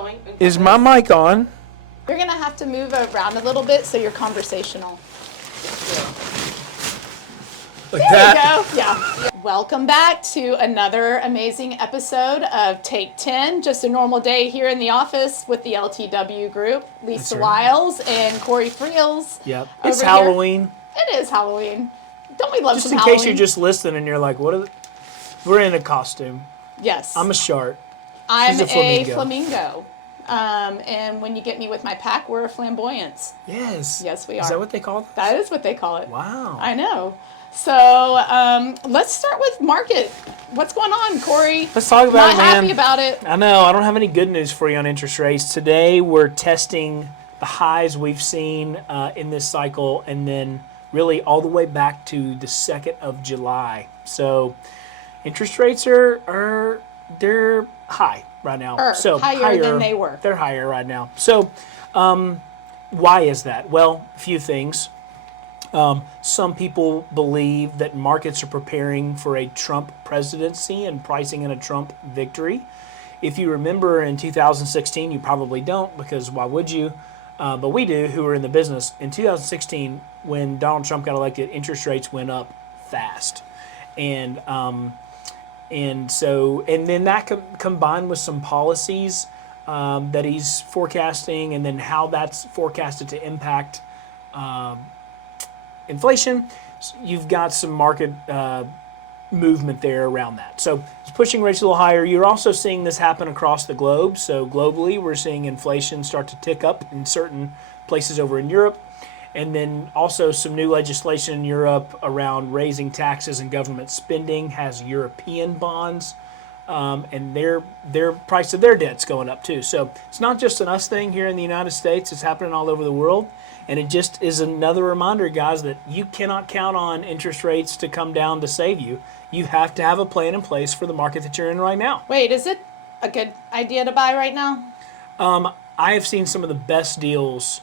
going. Is my mic on? You're going to have to move around a little bit so you're conversational. Like there that? you go. Yeah. Welcome back to another amazing episode of Take 10. Just a normal day here in the office with the LTW Group. Lisa Wiles and Corey Friels. Yep. It's Halloween. It is Halloween. Don't we love just some in Halloween? case you're just listening and you're like, what are we're in a costume. Yes. I'm a shark. I'm She's a flamingo. And when you get me with my pack, we're a flamboyance. Yes. Yes, we are. Is that what they call it? That is what they call it. Wow. I know. So let's start with market. What's going on, Corey? Let's talk about it, man. Not happy about it. I know. I don't have any good news for you on interest rates. Today we're testing the highs we've seen in this cycle, and then really all the way back to the 2nd of July. So interest rates are they're high right now. So higher than they were. They're higher right now. So why is that? Well, a few things. Some people believe that markets are preparing for a Trump presidency and pricing in a Trump victory. If you remember in 2016, you probably don't, because why would you? But we do, who are in the business. In 2016, when Donald Trump got elected, interest rates went up fast. And then that combined with some policies that he's forecasting, and then how that's forecasted to impact inflation, you've got some market movement there around that. So it's pushing rates a little higher. You're also seeing this happen across the globe. So globally, we're seeing inflation start to tick up in certain places over in Europe. And then also some new legislation in Europe around raising taxes and government spending has European bonds. And their price of their debt's going up too. So it's not just an us thing here in the United States. It's happening all over the world. And it just is another reminder, guys, that you cannot count on interest rates to come down to save you. You have to have a plan in place for the market that you're in right now. Wait, is it a good idea to buy right now? I have seen some of the best deals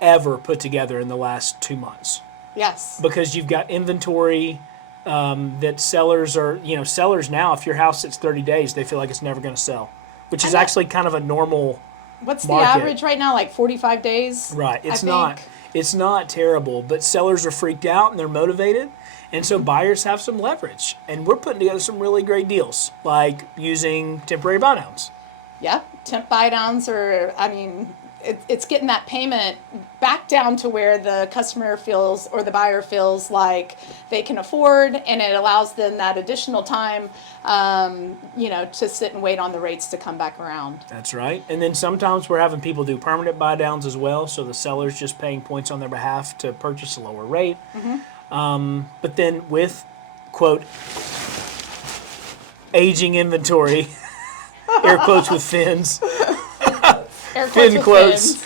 ever put together in the last 2 months. Yes. Because you've got inventory that sellers now, if your house sits 30 days, they feel like it's never going to sell, which is actually kind of a normal What's market. The average right now? Like 45 days? Right. It's not terrible, but sellers are freaked out and they're motivated. And so buyers have some leverage. And we're putting together some really great deals, like using temporary buy downs. Yeah. Temp buy downs it's getting that payment back down to where the customer feels or the buyer feels like they can afford, and it allows them that additional time, to sit and wait on the rates to come back around. That's right. And then sometimes we're having people do permanent buy downs as well, so the seller's just paying points on their behalf to purchase a lower rate. Mm-hmm. But then with, quote, aging inventory, air quotes with fins, fin quotes.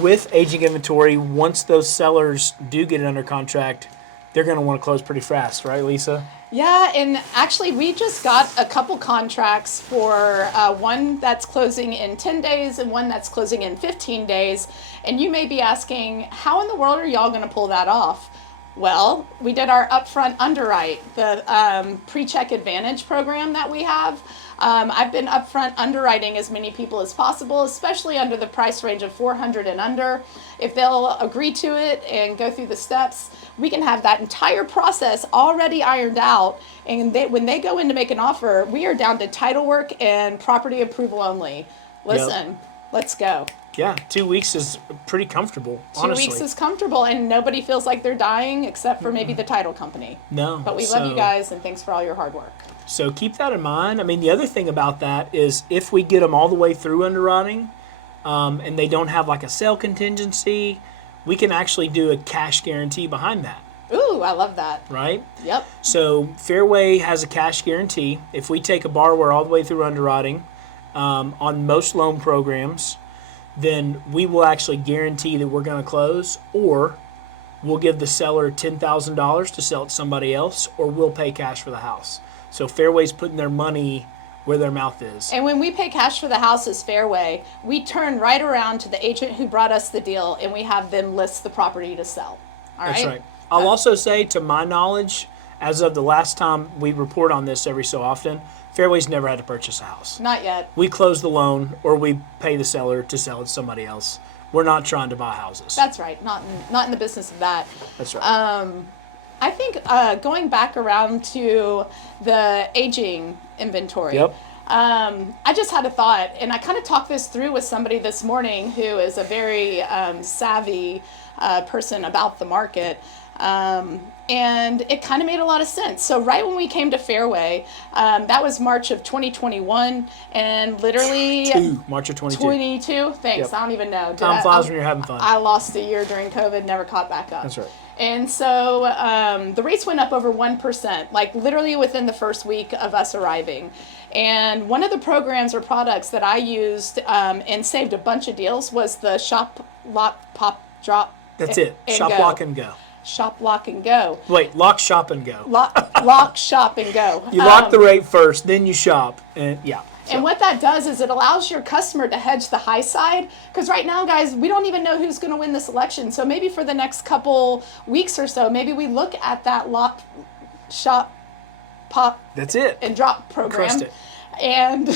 With aging inventory, once those sellers do get it under contract, they're going to want to close pretty fast, right, Lisa? Yeah, and actually we just got a couple contracts for one that's closing in 10 days and one that's closing in 15 days. And you may be asking, how in the world are y'all going to pull that off? Well, we did our upfront underwrite, the pre-check advantage program that we have. I've been upfront underwriting as many people as possible, especially under the price range of 400 and under. If they'll agree to it and go through the steps, we can have that entire process already ironed out. And when they go in to make an offer, we are down to title work and property approval only. Listen, Let's go. Yeah, 2 weeks is pretty comfortable, honestly. 2 weeks is comfortable, and nobody feels like they're dying except for maybe the title company. No. But we love you guys, and thanks for all your hard work. So keep that in mind. I mean, the other thing about that is if we get them all the way through underwriting and they don't have like a sale contingency, we can actually do a cash guarantee behind that. Ooh, I love that. Right? Yep. So Fairway has a cash guarantee. If we take a borrower all the way through underwriting on most loan programs, then we will actually guarantee that we're going to close, or we'll give the seller $10,000 to sell it to somebody else, or we'll pay cash for the house. So Fairway's putting their money where their mouth is. And when we pay cash for the house as Fairway, we turn right around to the agent who brought us the deal, and we have them list the property to sell. All right? That's right. I'll also say, to my knowledge, as of the last time we report on this every so often, Fairway's never had to purchase a house. Not yet. We close the loan or we pay the seller to sell it to somebody else. We're not trying to buy houses. That's right. Not in the business of that. That's right. I think going back around to the aging inventory. Yep. I just had a thought, and I kind of talked this through with somebody this morning who is a very savvy person about the market. And it kind of made a lot of sense. So right when we came to Fairway, that was March of 2021, and literally March of 22. 22. Thanks. Yep. I don't even know. Time flies when you're having fun. I lost a year during COVID, never caught back up. That's right. And so the rates went up over 1%, like literally within the first week of us arriving. And one of the programs or products that I used and saved a bunch of deals was the Shop, Lock, Pop, Drop. That's it. Shop, go. lock, and go. Shop, lock, and go. Wait, lock, shop, and go. Lock, shop, and go. You lock the rate first, then you shop, and yeah. And what that does is it allows your customer to hedge the high side. Because right now, guys, we don't even know who's going to win this election. So maybe for the next couple weeks or so, maybe we look at that lock, shop, pop, That's it. and drop program. Crushed it. And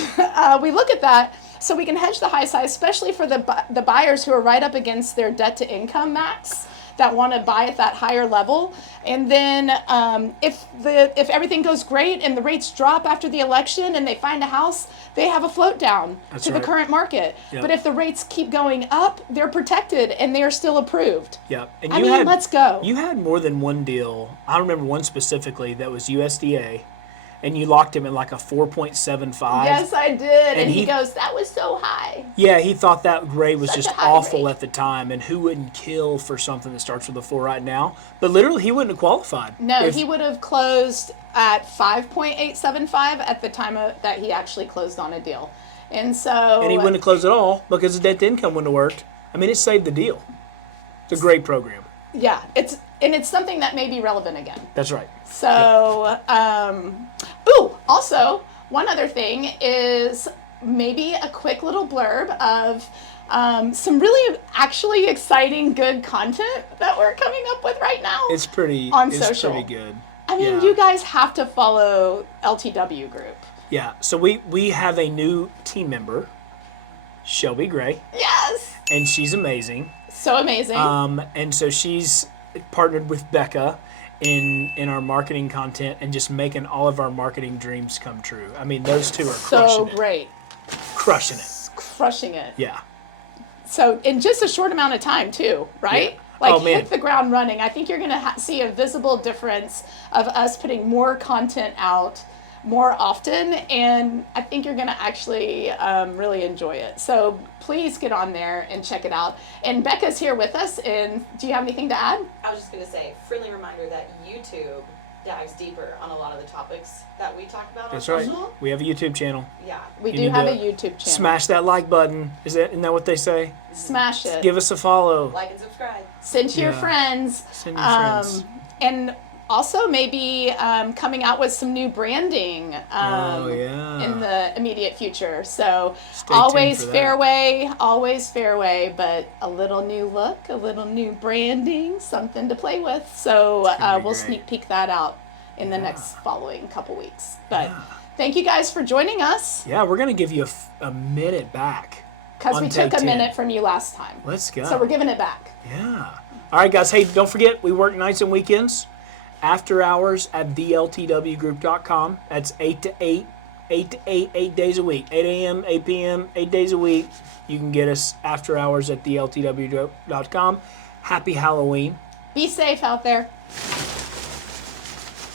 we look at that so we can hedge the high side, especially for the buyers who are right up against their debt to income max that want to buy at that higher level. And then if everything goes great and the rates drop after the election and they find a house, they have a float down to the current market. Yep. But if the rates keep going up, they're protected and they are still approved. Yeah. And let's go. You had more than one deal. I remember one specifically that was USDA, and you locked him at like a 4.75. Yes, I did. And he he goes, that was so high. Yeah, he thought that rate was Such just a high awful rate. at the time, and who wouldn't kill for something that starts with a 4 right now? But literally, he wouldn't have qualified. No, he would have closed at 5.875 at the time that he actually closed on a deal. And so... And he wouldn't have closed at all because his debt to income wouldn't have worked. I mean, it saved the deal. It's a great program. Yeah, it's something that may be relevant again. That's right. So, also, one other thing is maybe a quick little blurb of some really actually exciting, good content that we're coming up with right now. It's pretty on it's social. pretty good. I mean, Yeah. you guys have to follow LTW Group. Yeah, so we have a new team member, Shelby Gray, Yes! and she's amazing. So amazing. And so she's partnered with Becca in our marketing content and just making all of our marketing dreams come true. I mean, those two are so crushing it. great. Crushing it. Crushing it. Yeah. So in just a short amount of time too, right? Yeah. Like Oh, man. hit the ground running. I think you're going to see a visible difference of us putting more content out more often, and I think you're going to actually really enjoy it. So please get on there and check it out. And Becca's here with us, and do you have anything to add? I was just going to say, friendly reminder that YouTube dives deeper on a lot of the topics that we talk about That's on right. social. We have a YouTube channel. Yeah. We You do need have to a YouTube channel. Smash that like button. Isn't that what they say? Smash it. Give us a follow. Like and subscribe. Send to your Yeah. friends. Send your friends. And also maybe coming out with some new branding Oh, yeah. in the immediate future. So Stay tuned always for that. always fairway, but a little new look, a little new branding, something to play with. So gonna be we'll great. sneak peek that out in the next following couple weeks. But thank you guys for joining us, Yeah, we're going to give you a minute back. because on we take took a 10. minute from you last time. Let's go. So we're giving it back. Yeah. All right, guys. Hey, don't forget, we work nights and weekends. After hours at theltwgroup.com. That's 8 to 8, 8 days a week. 8 a.m., 8 p.m., 8 days a week. You can get us after hours at theltwgroup.com. Happy Halloween. Be safe out there.